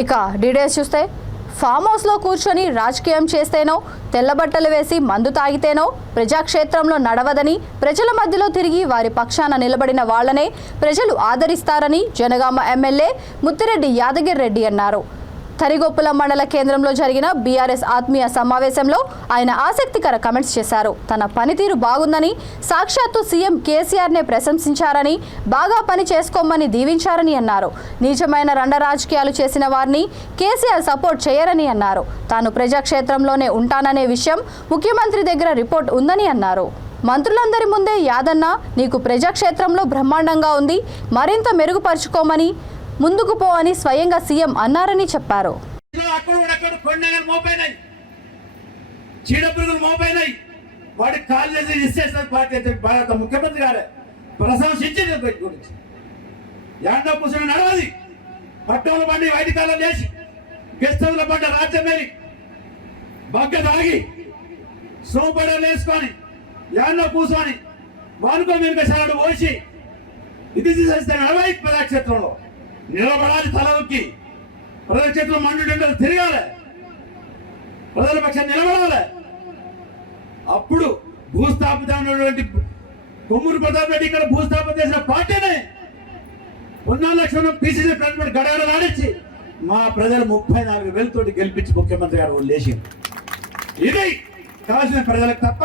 ఇక డీటెయిల్స్ చూస్తే ఫామ్ హౌస్లో కూర్చొని రాజకీయం చేస్తేనో, తెల్లబట్టలు వేసి మందు తాగితేనో ప్రజాక్షేత్రంలో నడవదని, ప్రజల మధ్యలో తిరిగి వారి పక్షాన నిలబడిన వాళ్లనే ప్రజలు ఆదరిస్తారని జనగామ ఎమ్మెల్యే ముత్తిరెడ్డి యాదగిరి రెడ్డి అన్నారు. తరిగొప్పుల మండల కేంద్రంలో జరిగిన బీఆర్ఎస్ ఆత్మీయ సమావేశంలో ఆయన ఆసక్తికర కమెంట్స్ చేశారు. తన పనితీరు బాగుందని, సాక్షాత్తు సీఎం కేసీఆర్నే ప్రశంసించారని, బాగా పని చేసుకోమని దీవించారని అన్నారు. నిజమైన రండ రాజకీయాలు చేసిన వారిని కేసీఆర్ సపోర్ట్ చేయరని అన్నారు. తాను ప్రజాక్షేత్రంలోనే ఉంటాననే విషయం ముఖ్యమంత్రి దగ్గర రిపోర్ట్ ఉందని అన్నారు. మంత్రులందరి ముందే యాదన్న నీకు ప్రజాక్షేత్రంలో బ్రహ్మాండంగా ఉంది, మరింత మెరుగుపరుచుకోమని, ముందుకు పో అని స్వయంగా సీఎం అన్నారని చెప్పారు. ముఖ్యమంత్రి గారే ప్రశంసించి కూర్చొని నడవది పట్టణంలో బండి వైటి కాలం చేసి గెస్ట్ హౌస్ లో పడ్డ రాజ్యమేరి బగ్గ తాగి సోపడలు వేసుకొని యాన్నో కూర్చొని వానుకో వెనుకసాడు పోసి ఇది చేస్తే నడవాలి. ప్రజాక్షేత్రంలో నిలబడాలి, తల ఒక్కి ప్రజాక్షేత్రం మండు తిరగాలి, ప్రజల పక్షాన్ని నిలబడాలి. అప్పుడు భూస్థాపిత ఉన్నటువంటి కొమ్మూరు ప్రతాప్ రెడ్డి ఇక్కడ భూస్థాపన చేసిన పార్టీనే 4 లక్షల పీసీసీ ప్రెసిడెంట్ గడగడ ఆడించి మా ప్రజలు 34,000 తోటి గెలిపించి ముఖ్యమంత్రి గారు లేచి ఇది కావాల్సిన ప్రజలకు తప్ప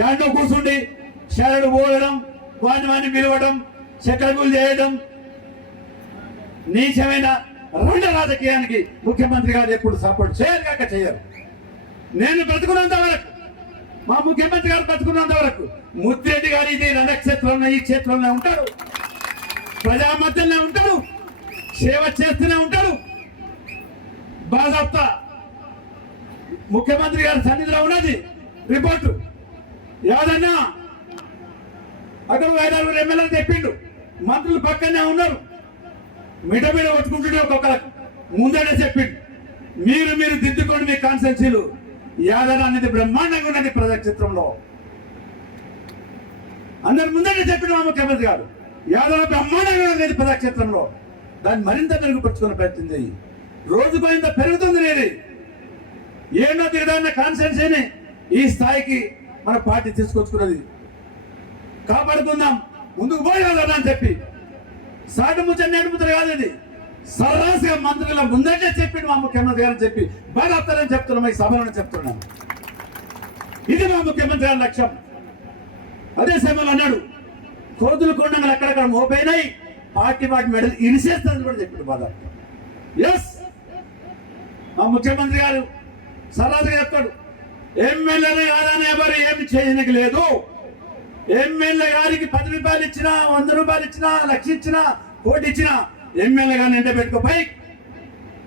యాడ్లో కూర్చుండి షేరడు పోయడం, వాణి పిలవడం, చక్రగులు చేయడం నీచమైన రెండ రాజకీయానికి ముఖ్యమంత్రి గారు ఎప్పుడు సపోర్ట్ చేయరు. నేను బ్రతుకున్నంత వరకు, మా ముఖ్యమంత్రి గారు బ్రతుకున్నంత వరకు ముత్తిరెడ్డి గారు ఇది రణక్షేత్రంలో ఈ క్షేత్రంలో ఉంటాడు, ప్రజా మధ్యలోనే ఉంటాడు, సేవ చేస్తూనే ఉంటాడు. బాధాప్త ముఖ్యమంత్రి గారి సన్నిధిలో ఉన్నది రిపోర్టు. యాదన్నా అక్కడ 5-6 ఎమ్మెల్యేలు చెప్పిండు, మంత్రులు పక్కనే ఉన్నారు, మిట మీద కొట్టుకుంటుంటే ఒక్కొక్కరికి ముందడే చెప్పిండు మీరు దిద్దుకోండి మీ కాన్స్టిట్యూన్సీలు. యాదన అనేది బ్రహ్మాండంగా ఉన్నది ప్రజాక్షేత్రంలో, అందరి ముందడే చెప్పిండు మా ముఖ్యమంత్రి గారు. యాదన బ్రహ్మాండంగా ఉన్నది ప్రజాక్షేత్రంలో, దాన్ని మరింత మెరుగుపరుచుకునే ప్రయత్నం చేయి. రోజుకు ఇంత పెరుగుతుంది. నేను ఏమో తిరగదన్న కాన్స్టిట్యూన్సీని ఈ స్థాయికి మన పార్టీ తీసుకొచ్చుకున్నది. కాపాడుకుందాం, ముందుకు పోయాలని అని చెప్పి సాటి ముచ్చని నేటి ముచ్చట కాదు, ఇది సర్రాసుగా మంత్రుల ముందటే చెప్పిండు మా ముఖ్యమంత్రి గారు చెప్పి బాధాప్తారని చెప్తున్నాం, ఈ సభలను చెప్తున్నాను. ఇది మా ముఖ్యమంత్రి గారి లక్ష్యం. అదే సమయంలో అన్నాడు కోతులు కొండలు అక్కడక్కడ మోపైనాయి, పార్టీ మెడల్ ఇరిసేస్తారని కూడా చెప్పిండు బాధాప్త. ఎస్, మా ముఖ్యమంత్రి గారు సర్రాసుగా చెప్తాడు, ఎమ్మెల్యేలు కాదని ఎవరు ఏమి చేయడానికి లేదు. ఎమ్మెల్యే గారికి 10 రూపాయలు ఇచ్చినా, 100 రూపాయలు ఇచ్చినా, 1,00,000 ఇచ్చినా, 1 కోటి ఇచ్చినా ఎమ్మెల్యే గారిని ఎండ పెట్టుకోపోయి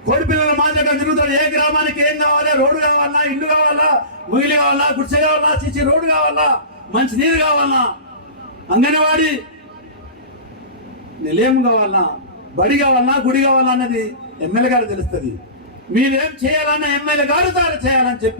కోడి పిల్లల మాదిరిగా తిరుగుతాడు. ఏ గ్రామానికి ఏం కావాలా, రోడ్డు కావాలా, ఇల్లు కావాలా, ముగిలి కావాలా, గుడిసె కావాలా, చిచ్చి రోడ్డు కావాలా, మంచి నీరు కావాలా, అంగన్వాడి నిలయం కావాలా, బడి కావాలన్నా, గుడి కావాలా అన్నది ఎమ్మెల్యే గారు తెలుస్తుంది. మీరేం చేయాలన్నా ఎమ్మెల్యే గారు చేయాలని చెప్పి